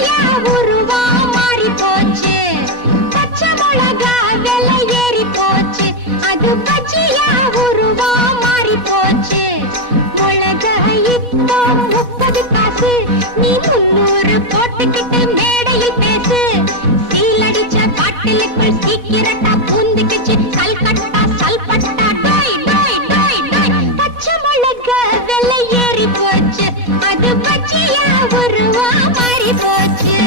பச்சையா உருவா மாறி போச்சு. பச்சை மிளகா விலை ஏறி போச்சு. அது பச்சையா உருவா மாறி போச்சு. மிளகா இப்போ 30 காசு. நீ 300 போட்டுக்கிட்டு மேடையில் பேசு. சீலடிச்ச பாட்டிலுக்குள் சீக்கிரட்டா பூந்துக்குச்சு. கல்கட்டா சல்பட்டா டோய் டோய் டோய் டோய். பச்சை மிளகா விலை ஏறி போச்சு. அது பச்சையா உருவா மாறி போச்சு.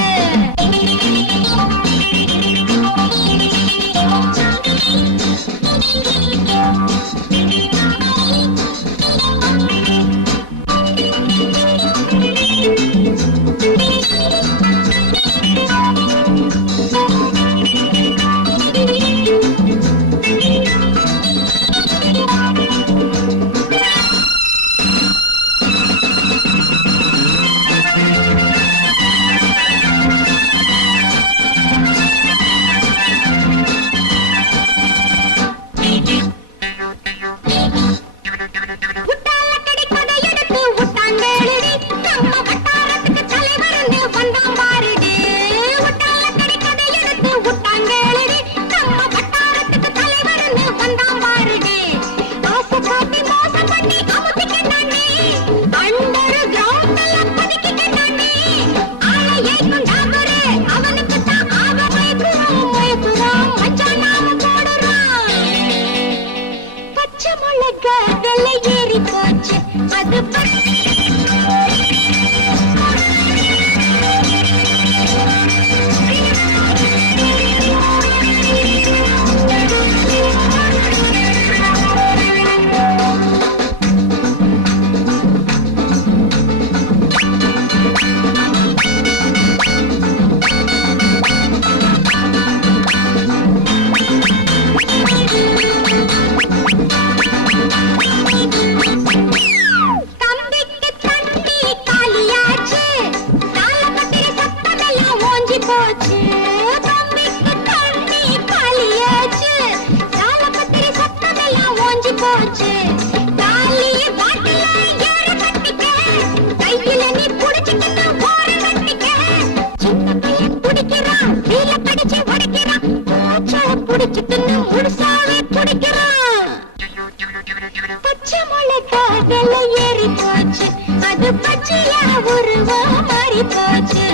விலை ஏறி போச்சு. அது பச்சை மிளகா விலை ஏறி போச்சு. அது பச்சையா உருவா மாறி போச்சு.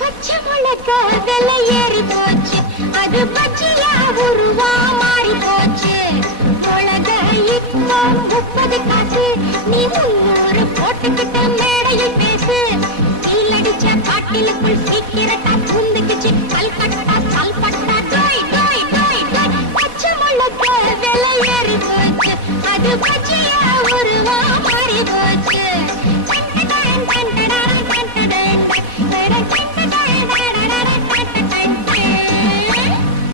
பச்சை மிளகா விலை ஏறி போச்சு. அது பச்சையா உருவா மாறி போச்சு. மிளகா இப்போ 30 காசு. நீ 300 போட்டுக்கிட்ட மேடையில் பேசு. சீலடிச்ச பாட்டிலுக்குள் சீக்கிரட்டா பூந்துக்குச்சு. கல்கட்டா சல்பட்டா